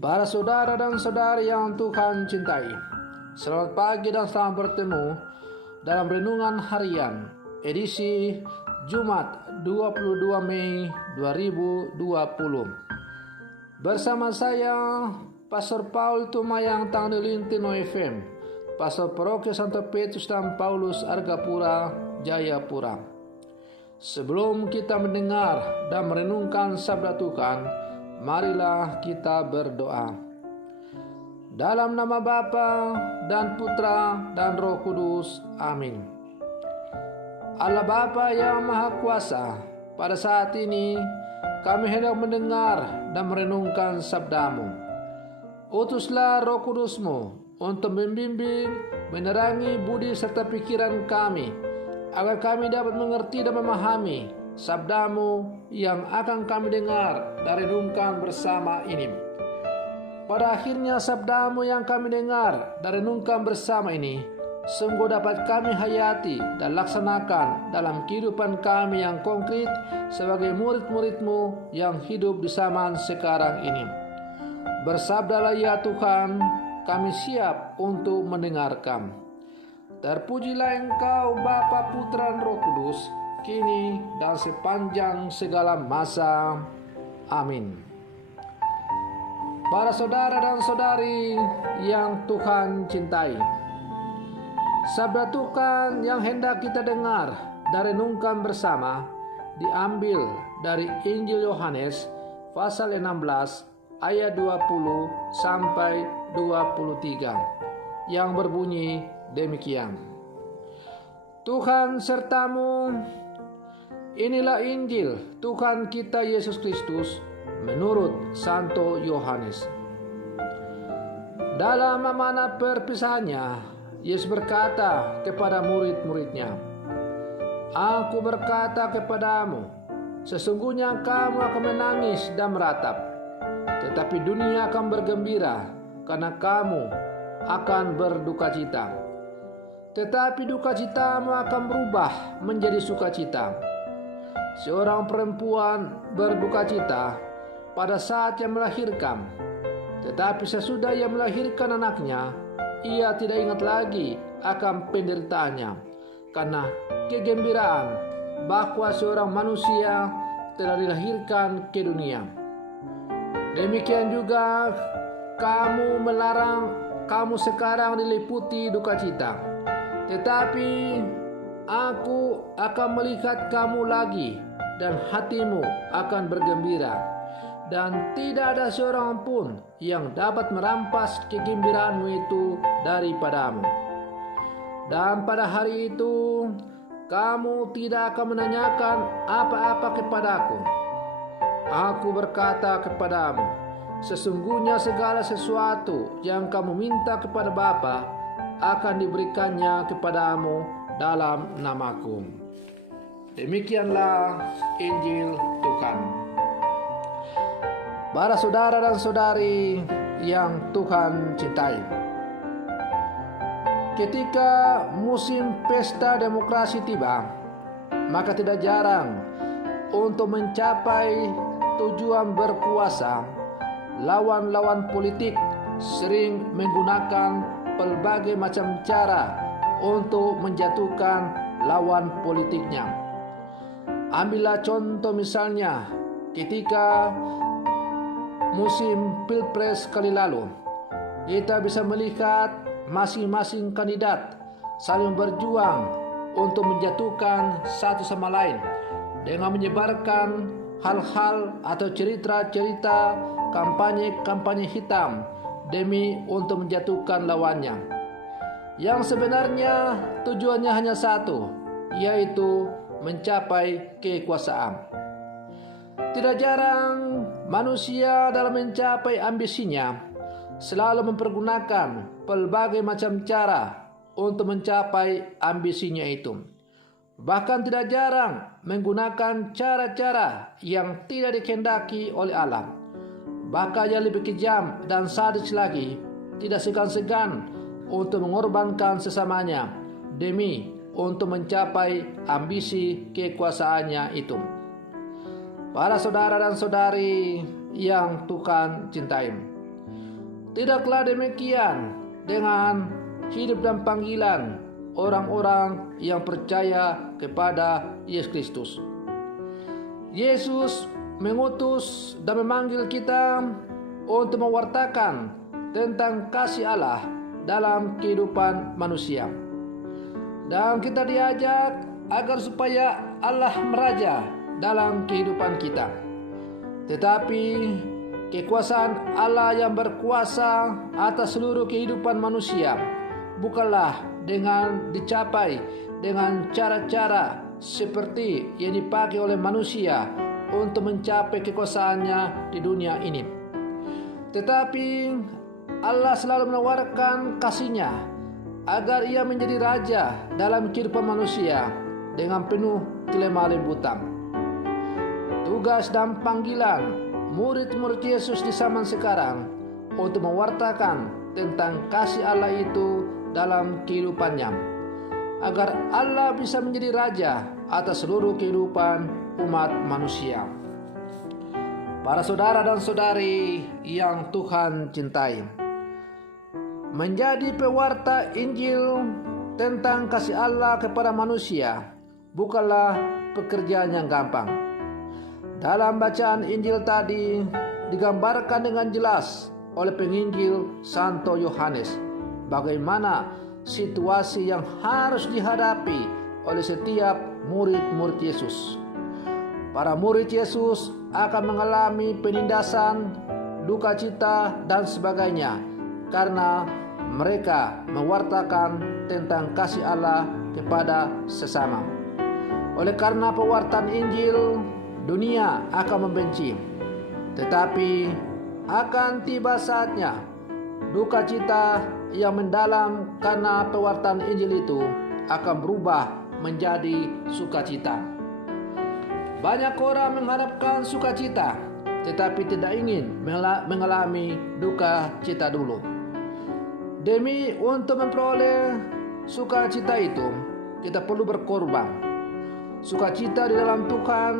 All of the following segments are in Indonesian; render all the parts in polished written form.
Para saudara dan saudari yang Tuhan cintai, selamat pagi dan selamat bertemu dalam Renungan Harian edisi Jumat 22 Mei 2020. Bersama saya, Pastor Paul Tumayang Tangdelintino FM, Pastor Paroki Santo Petrus dan Paulus Argapura, Jayapura. Sebelum kita mendengar dan merenungkan sabda Tuhan, marilah kita berdoa. Dalam nama Bapa dan Putra dan Roh Kudus. Amin. Allah Bapa yang Maha Kuasa, pada saat ini kami hendak mendengar dan merenungkan sabda-Mu. Utuslah Roh Kudus-Mu untuk membimbing, menerangi budi serta pikiran kami, agar kami dapat mengerti dan memahami sabda-Mu yang akan kami dengar dan renungkan bersama ini. Pada akhirnya sabda-Mu yang kami dengar dan renungkan bersama ini sungguh dapat kami hayati dan laksanakan dalam kehidupan kami yang konkret sebagai murid-murid-Mu yang hidup di zaman sekarang ini. Bersabdalah ya Tuhan, kami siap untuk mendengarkan. Terpujilah Engkau Bapa, Putra, dan Roh Kudus, kini dan sepanjang segala masa. Amin. Para saudara dan saudari yang Tuhan cintai, sabda Tuhan yang hendak kita dengar dan renungkan bersama diambil dari Injil Yohanes pasal 16 ayat 20 sampai 23 yang berbunyi demikian. Tuhan sertamu. Inilah Injil Tuhan kita Yesus Kristus menurut Santo Yohanes. Dalam amanah perpisahannya, Yesus berkata kepada murid-muridnya, Aku berkata kepadamu, sesungguhnya kamu akan menangis dan meratap, tetapi dunia akan bergembira karena kamu akan berduka cita. Tetapi duka citamu akan berubah menjadi sukacita. Seorang perempuan berduka cita pada saat ia melahirkan, tetapi sesudah ia melahirkan anaknya, ia tidak ingat lagi akan penderitaannya, karena kegembiraan bahwa seorang manusia telah dilahirkan ke dunia. Demikian juga kamu sekarang diliputi duka cita, tetapi Aku akan melihat kamu lagi dan hatimu akan bergembira, dan tidak ada seorang pun yang dapat merampas kegembiraanmu itu daripadamu. Dan pada hari itu kamu tidak akan menanyakan apa-apa kepadaku. Aku berkata kepadamu, sesungguhnya segala sesuatu yang kamu minta kepada Bapa akan diberikannya kepadamu dalam namaku. Demikianlah Injil Tuhan. Para saudara dan saudari yang Tuhan cintai, ketika musim pesta demokrasi tiba, maka tidak jarang untuk mencapai tujuan berkuasa, lawan-lawan politik sering menggunakan berbagai macam cara untuk menjatuhkan lawan politiknya. Ambillah contoh misalnya ketika musim pilpres kali lalu, kita bisa melihat masing-masing kandidat saling berjuang untuk menjatuhkan satu sama lain dengan menyebarkan hal-hal atau cerita-cerita kampanye hitam demi untuk menjatuhkan lawannya, yang sebenarnya tujuannya hanya satu, yaitu mencapai kekuasaan. Tidak jarang manusia dalam mencapai ambisinya selalu mempergunakan berbagai macam cara untuk mencapai ambisinya itu. Bahkan tidak jarang menggunakan cara-cara yang tidak dikehendaki oleh Allah. Bahkan yang lebih kejam dan sadis lagi, tidak segan-segan untuk mengorbankan sesamanya demi untuk mencapai ambisi kekuasaannya itu. Para saudara dan saudari yang Tuhan cintai, Tidaklah demikian dengan hidup dan panggilan orang-orang yang percaya kepada Yesus Kristus. Yesus mengutus dan memanggil kita untuk mewartakan tentang kasih Allah dalam kehidupan manusia. Dan kita diajak agar supaya Allah meraja dalam kehidupan kita. Tetapi kekuasaan Allah yang berkuasa atas seluruh kehidupan manusia bukanlah dengan dicapai dengan cara-cara seperti yang dipakai oleh manusia untuk mencapai kekuasaannya di dunia ini. Tetapi Allah selalu menawarkan kasih-Nya agar Ia menjadi raja dalam kehidupan manusia dengan penuh kelemah lembutan. Tugas dan panggilan murid-murid Yesus di zaman sekarang untuk mewartakan tentang kasih Allah itu dalam kehidupannya, agar Allah bisa menjadi raja atas seluruh kehidupan umat manusia. Para saudara dan saudari yang Tuhan cintai, menjadi pewarta Injil tentang kasih Allah kepada manusia bukanlah pekerjaan yang gampang. Dalam bacaan Injil tadi digambarkan dengan jelas oleh penginjil Santo Yohanes bagaimana situasi yang harus dihadapi oleh setiap murid-murid Yesus. Para murid Yesus akan mengalami penindasan, duka cita, dan sebagainya karena mereka mewartakan tentang kasih Allah kepada sesama. Oleh karena pewartaan Injil, dunia akan membenci. Tetapi akan tiba saatnya duka cita yang mendalam karena pewartaan Injil itu akan berubah menjadi sukacita. Banyak orang mengharapkan sukacita, tetapi tidak ingin mengalami duka cita dulu. Demi untuk memperoleh sukacita itu, kita perlu berkorban. Sukacita di dalam Tuhan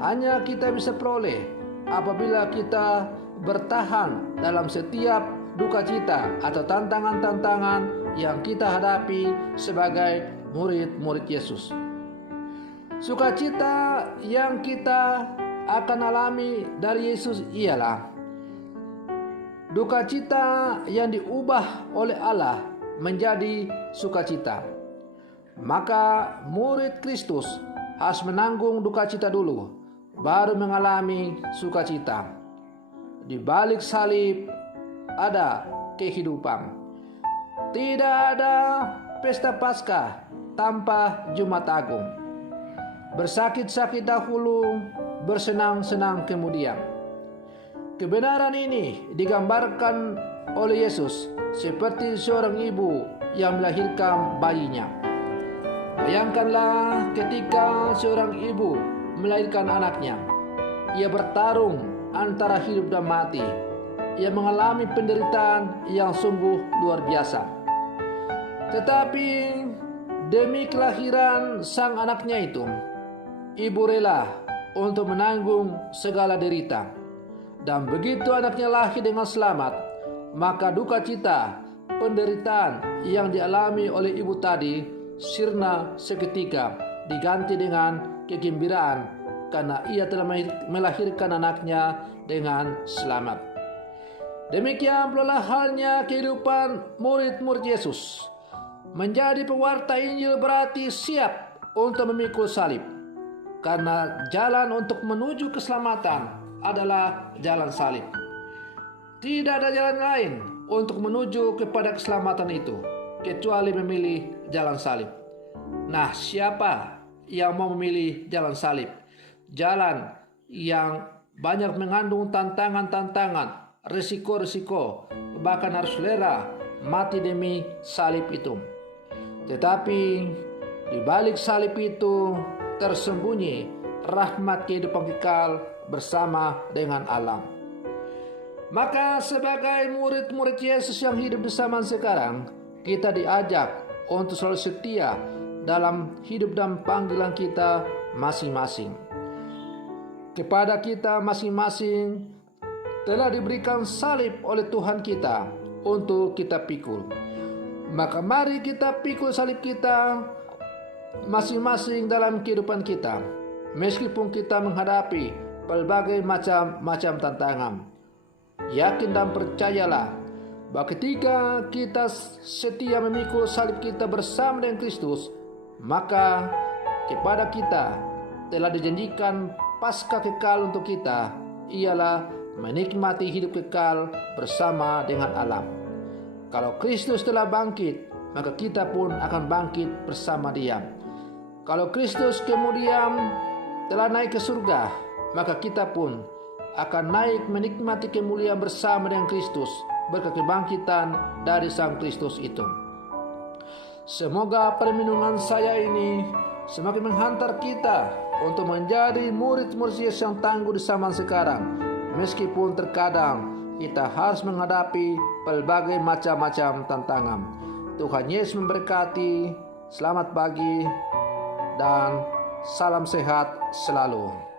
hanya kita bisa peroleh apabila kita bertahan dalam setiap duka cita atau tantangan-tantangan yang kita hadapi sebagai murid-murid Yesus. Sukacita yang kita akan alami dari Yesus ialah duka cita yang diubah oleh Allah menjadi sukacita. Maka murid Kristus harus menanggung duka cita dulu, baru mengalami sukacita. Di balik salib ada kehidupan. Tidak ada pesta Paskah tanpa Jumat Agung. Bersakit-sakit dahulu, bersenang-senang kemudian. Kebenaran ini digambarkan oleh Yesus seperti seorang ibu yang melahirkan bayinya. Bayangkanlah ketika seorang ibu melahirkan anaknya, ia bertarung antara hidup dan mati. Ia mengalami penderitaan yang sungguh luar biasa. Tetapi demi kelahiran sang anaknya itu, ibu rela untuk menanggung segala derita. Dan begitu anaknya lahir dengan selamat, maka duka cita, penderitaan yang dialami oleh ibu tadi sirna seketika, diganti dengan kegembiraan karena ia telah melahirkan anaknya dengan selamat. Demikian pula halnya kehidupan murid-murid Yesus. Menjadi pewarta Injil berarti siap untuk memikul salib, karena jalan untuk menuju keselamatan adalah jalan salib. Tidak ada jalan lain untuk menuju kepada keselamatan itu kecuali memilih jalan salib. Nah, siapa yang mau memilih jalan salib? Jalan yang banyak mengandung tantangan-tantangan, risiko-risiko, bahkan harus rela mati demi salib itu. Tetapi di balik salib itu tersembunyi rahmat kehidupan kekal bersama dengan Allah. Maka sebagai murid-murid Yesus yang hidup di zaman sekarang, kita diajak untuk selalu setia dalam hidup dan panggilan kita masing-masing. Kepada kita masing-masing telah diberikan salib oleh Tuhan kita untuk kita pikul. Maka mari kita pikul salib kita masing-masing dalam kehidupan kita, meskipun kita menghadapi berbagai macam tantangan. Yakin dan percayalah bahwa ketika kita setia memikul salib kita bersama dengan Kristus, maka kepada kita telah dijanjikan Paskah kekal untuk kita, ialah menikmati hidup kekal bersama dengan Allah. Kalau Kristus telah bangkit, maka kita pun akan bangkit bersama Dia. Kalau Kristus kemudian telah naik ke surga, maka kita pun akan naik menikmati kemuliaan bersama dengan Kristus berkat kebangkitan dari Sang Kristus itu. Semoga permenungan saya ini semakin menghantar kita untuk menjadi murid-murid Yesus yang tangguh di zaman sekarang, meskipun terkadang kita harus menghadapi berbagai macam-macam tantangan. Tuhan Yesus memberkati. Selamat pagi dan salam sehat selalu.